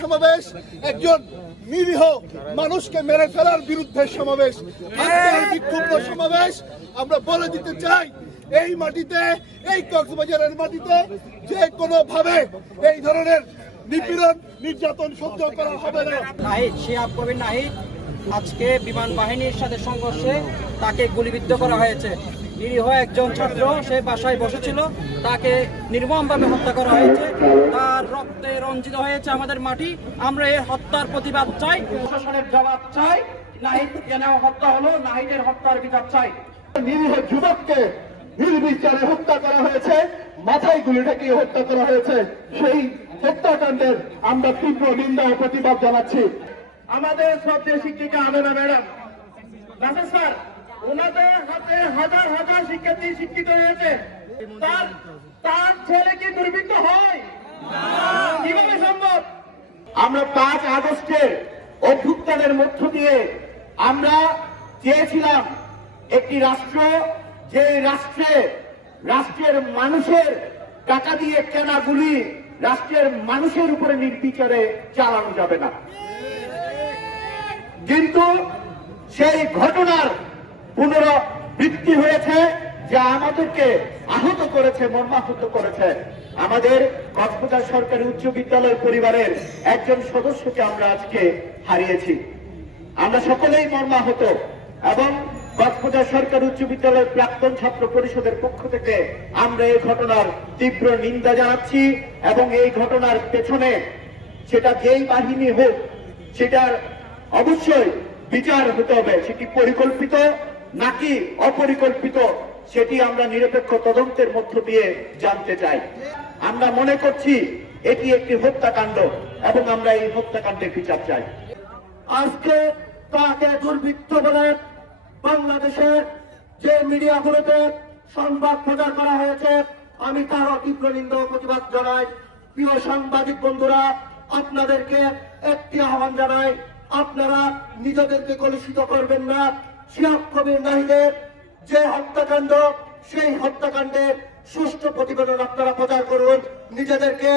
সমাবেশ একজন নিরীহ মানুষকে মেরে ফেলার বিরুদ্ধে সমাবেশ। এই বিক্ষুব্ধ সমাবেশ আমরা বলে দিতে চাই, এই মাটিতে, এই কক্সবাজারের মাটিতে যে কোনো ভাবে এই ধরনের নিপীড়ন নির্যাতন সহ্য করা হবে না। নাহিদ শিহাব কবির নাহিদ আজকে বিমান বাহিনীর সাথে সংঘর্ষে তাকে গুলিবিদ্ধ করা হয়েছে। নিরীহ একজন ছাত্র সে বাসায় বসেছিল, তাকে নির্মমভাবে হত্যা করা হয়েছে। তার রক্তে রঞ্জিত হয়েছে আমাদের মাটি। আমরা এর হত্যার প্রতিবাদ চাই, প্রশাসনের জবাব চাই। নাহিদ কেন হত্যা হলো, নাহিদের হত্যার বিচার চাই। নিরীহ যুবককে নির্বিচারে হত্যা করা হয়েছে, মাথায় গুলি ঠেকিয়ে হত্যা করা হয়েছে। সেই হত্যাকাণ্ডের আমরা তীব্র নিন্দা ও প্রতিবাদ জানাচ্ছি। আমাদের শ্রদ্ধেয় শিক্ষিকা আমেনা ম্যাডাম, নাসির স্যার, ওনাদের হাতে হাজার হাজার শিক্ষার্থী শিক্ষিত হয়েছে। তার ছেলে কি দুর্বৃত্ত হয়? কিভাবে সম্ভব? আমরা 5 আগস্টের অভ্যুত্থানের মধ্য দিয়ে আমরা চেয়েছিলাম একটি রাষ্ট্র, যে রাষ্ট্রের মানুষের টাকা দিয়ে কেনা গুলি রাষ্ট্রের মানুষের উপরে নির্বিচারে চালানো যাবে না। কিন্তু সেই ঘটনার পুনরাবৃত্তি হয়েছে, যা আমাদেরকে আহত করেছে, মর্মাহত করেছে। আমাদের কক্সবাজার সরকারি উচ্চ বিদ্যালয় পরিবারের একজন সদস্যকে আমরা আজকে হারিয়েছি। আমরা সকলেই মর্মাহত এবং কক্সবাজার সরকারি উচ্চ বিদ্যালয়ের প্রাক্তন ছাত্র পরিষদের পক্ষ থেকে আমরা এই ঘটনার তীব্র নিন্দা জানাচ্ছি এবং এই ঘটনার পেছনে সেটা যেই বাহিনী হোক, সেটার অবশ্যই বিচার হতে হবে। সেটি পরিকল্পিত নাকি অপরিকল্পিত, সেটি আমরা নিরপেক্ষ তদন্তের মধ্য দিয়ে জানতে চাই। আমরা মনে করছি এটি একটি হত্যাকাণ্ড এবং আমরা এই হত্যাকাণ্ডের বিচার চাই। আজকে তাকে দুর্বৃত্ত বলে বাংলাদেশের যে মিডিয়াগুলোতে সংবাদ প্রচার করা হয়েছে, আমি তারও তীব্র নিন্দা ও প্রতিবাদ জানাই। প্রিয় সাংবাদিক বন্ধুরা, আপনাদেরকে একটি আহ্বান জানাই, আপনারা নিজেদেরকে কলুষিত করবেন না। শিহাব কবির নাহিদের যে হত্যাকাণ্ড, সেই হত্যাকাণ্ডের সুষ্ঠু প্রতিবেদন আপনারা প্রচার করুন, নিজেদেরকে